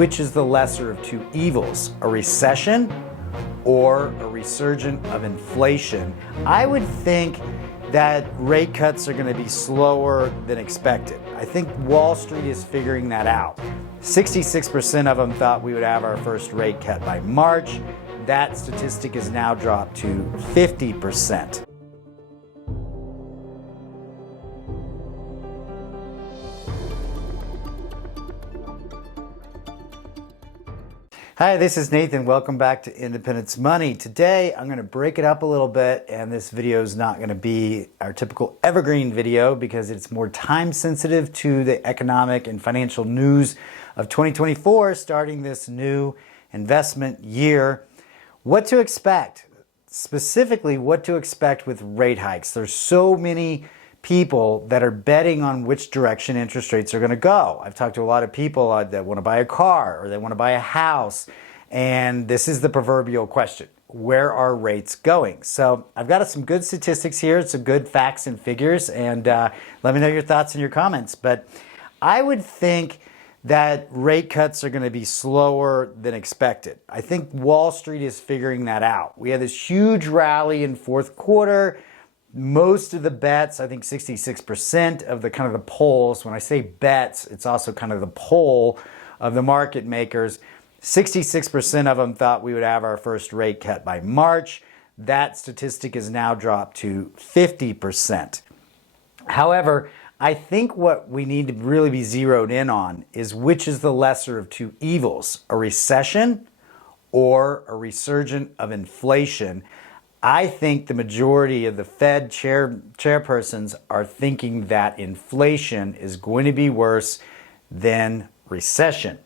which is the lesser of two evils, a recession or a resurgent of inflation? I would think that rate cuts are going to be slower than expected. I think Wall Street is figuring that out. 66% of them thought we would have our first rate cut by March. That statistic has now dropped to 50%. Hi, this is Nathan. Welcome back to Independence Money. Today, I'm going to break it up a little bit, and this video is not going to be our typical evergreen video because it's more time sensitive to the economic and financial news of 2024, starting this new investment year. What to expect, specifically what to expect with rate hikes. There's so many people that are betting on which direction interest rates are going to go. I've talked to a lot of people that want to buy a car or they want to buy a house, and this is the proverbial question: where are rates going? So I've got some good statistics here, some good facts and figures, and let me know your thoughts in your comments. But I would think that rate cuts are going to be slower than expected. I think Wall Street is figuring that out. We had this huge rally in fourth quarter. Most of the bets, I think 66% of the polls, when I say bets, it's also kind of the poll of the market makers. 66% of them thought we would have our first rate cut by March. That statistic has now dropped to 50%. However, I think what we need to really be zeroed in on is which is the lesser of two evils, a recession or a resurgent of inflation. I think the majority of the Fed chairpersons are thinking that inflation is going to be worse than recession.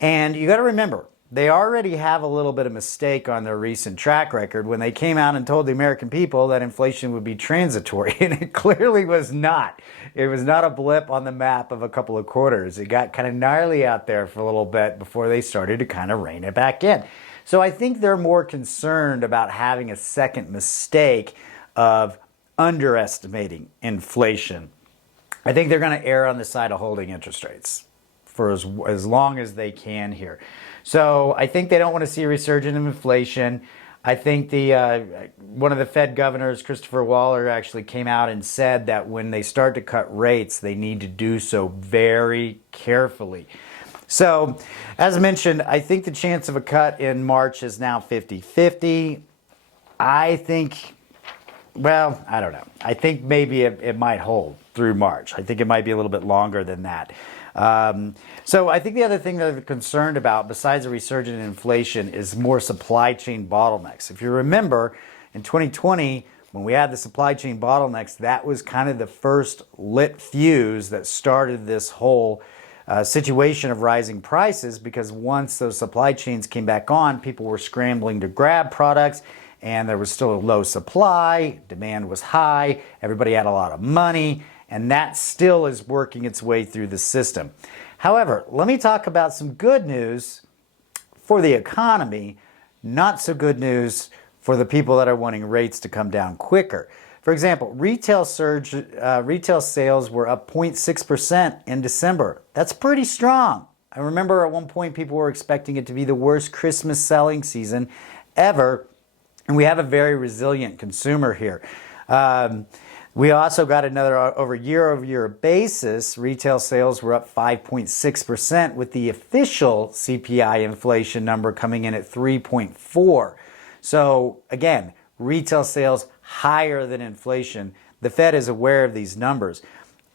And you got to remember, they already have a little bit of mistake on their recent track record when they came out and told the American people that inflation would be transitory, and it clearly was not. It was not a blip on the map of a couple of quarters. It got kind of gnarly out there for a little bit before they started to kind of rein it back in. So I think they're more concerned about having a second mistake of underestimating inflation. I think they're going to err on the side of holding interest rates for as long as they can here. So I think they don't want to see a resurgence of inflation. I think one of the Fed governors, Christopher Waller, actually came out and said that when they start to cut rates, they need to do so very carefully. So, as mentioned, I think the chance of a cut in March is now 50-50. I think, well, I don't know. I think maybe it might hold through March. I think it might be a little bit longer than that. So I think the other thing that they're concerned about, besides a resurgence in inflation, is more supply chain bottlenecks. If you remember, in 2020, when we had the supply chain bottlenecks, that was kind of the first lit fuse that started this whole situation of rising prices, because once those supply chains came back on, people were scrambling to grab products, and there was still a low supply, demand was high, everybody had a lot of money, and that still is working its way through the system. However, let me talk about some good news for the economy, not so good news for the people that are wanting rates to come down quicker. For example, retail sales were up 0.6% in December. That's pretty strong. I remember at one point people were expecting it to be the worst Christmas selling season ever, and we have a very resilient consumer here. We also got another over year-over-year basis. Retail sales were up 5.6%, with the official CPI inflation number coming in at 3.4%. So again, retail sales higher than inflation. The Fed is aware of these numbers.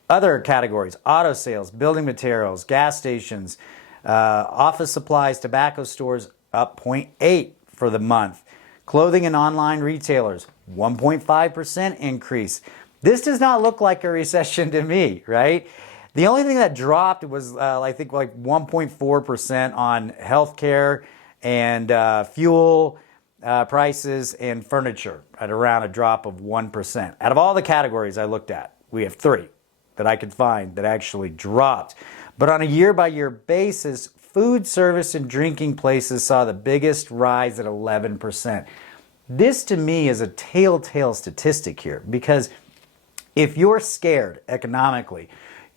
Other categories: auto sales, building materials, gas stations, office supplies, tobacco stores up 0.8% for the month. Clothing and online retailers, 1.5% increase. This does not look like a recession to me, right? The only thing that dropped was I think like 1.4% on healthcare and fuel prices and furniture, at around a drop of 1%. Out of all the categories I looked at, we have 3 that I could find that actually dropped. But on a year-by-year basis, food service and drinking places saw the biggest rise at 11%. This to me is a telltale statistic here, because if you're scared economically,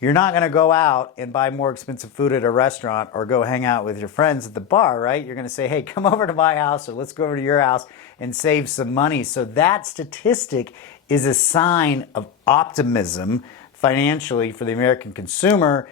you're not going to go out and buy more expensive food at a restaurant or go hang out with your friends at the bar, right? You're going to say, hey, come over to my house or let's go over to your house and save some money. So that statistic is a sign of optimism financially for the American consumer.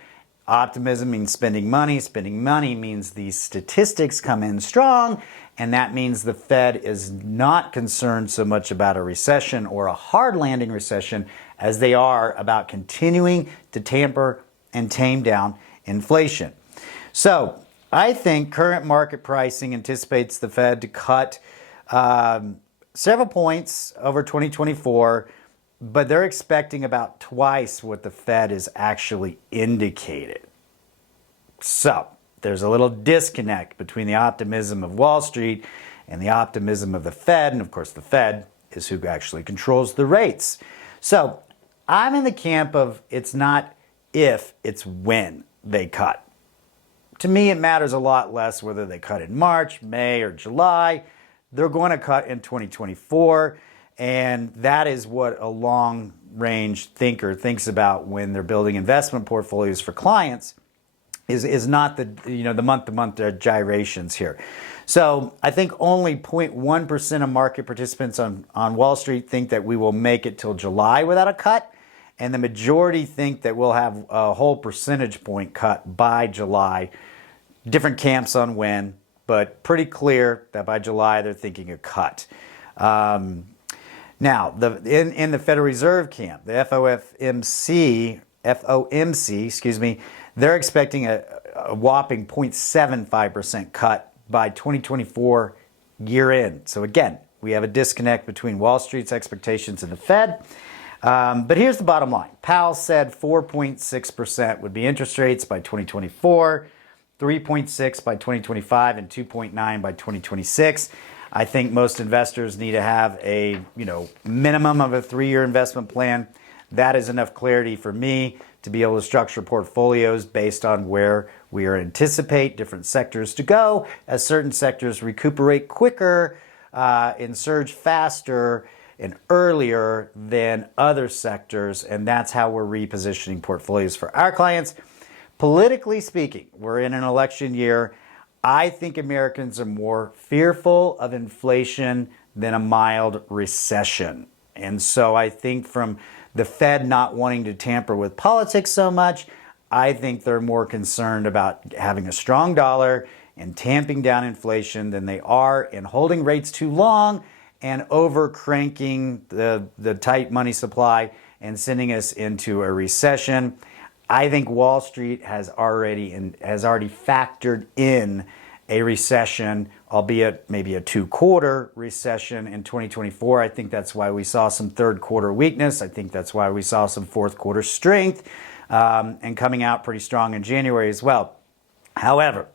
Optimism means spending money. Spending money means these statistics come in strong, and that means the Fed is not concerned so much about a recession or a hard landing recession as they are about continuing to tamper and tame down inflation. So I think current market pricing anticipates the Fed to cut several points over 2024, but they're expecting about twice what the Fed is actually indicated. So there's a little disconnect between the optimism of Wall Street and the optimism of the Fed. And of course, the Fed is who actually controls the rates. So I'm in the camp of it's not if, it's when they cut. To me, it matters a lot less whether they cut in March, May, or July. They're going to cut in 2024. And that is what a long-range thinker thinks about when they're building investment portfolios for clients, is not the month-to-month gyrations here. So I think only 0.1% of market participants on Wall Street think that we will make it till July without a cut, and the majority think that we'll have a whole percentage point cut by July. Different camps on when, but pretty clear that by July they're thinking a cut. Now, in the Federal Reserve camp, the FOMC, they're expecting a whopping 0.75% cut by 2024 year end. So again, we have a disconnect between Wall Street's expectations and the Fed. But here's the bottom line. Powell said 4.6% would be interest rates by 2024, 3.6 by 2025, and 2.9 by 2026. I think most investors need to have a minimum of a 3-year investment plan. That is enough clarity for me to be able to structure portfolios based on where we anticipate different sectors to go, as certain sectors recuperate quicker and surge faster and earlier than other sectors, and that's how we're repositioning portfolios for our clients. Politically speaking, we're in an election year. I think Americans are more fearful of inflation than a mild recession. And so I think from the Fed not wanting to tamper with politics so much, I think they're more concerned about having a strong dollar and tamping down inflation than they are in holding rates too long and over cranking the tight money supply and sending us into a recession. I think Wall Street has already factored in a recession, albeit maybe a 2-quarter recession in 2024. I think that's why we saw some third quarter weakness. I think that's why we saw some fourth quarter strength and coming out pretty strong in January as well. However,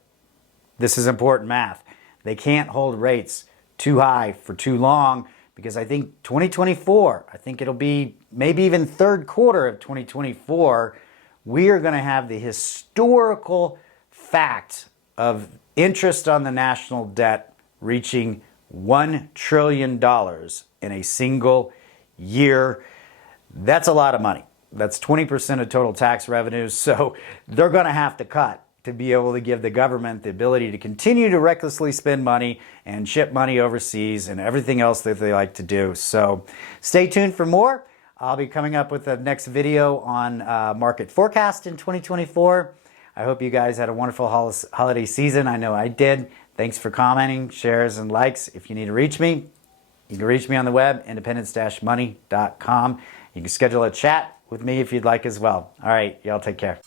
this is important math. They can't hold rates too high for too long, because I think 2024, I think it'll be maybe even third quarter of 2024, we are going to have the historical fact of interest on the national debt reaching $1 trillion in a single year. That's a lot of money. That's 20% of total tax revenues. So they're going to have to cut to be able to give the government the ability to continue to recklessly spend money and ship money overseas and everything else that they like to do. So stay tuned for more. I'll be coming up with the next video on market forecast in 2024. I hope you guys had a wonderful holiday season. I know I did. Thanks for commenting, shares, and likes. If you need to reach me, you can reach me on the web, independence-money.com. You can schedule a chat with me if you'd like as well. All right, y'all take care.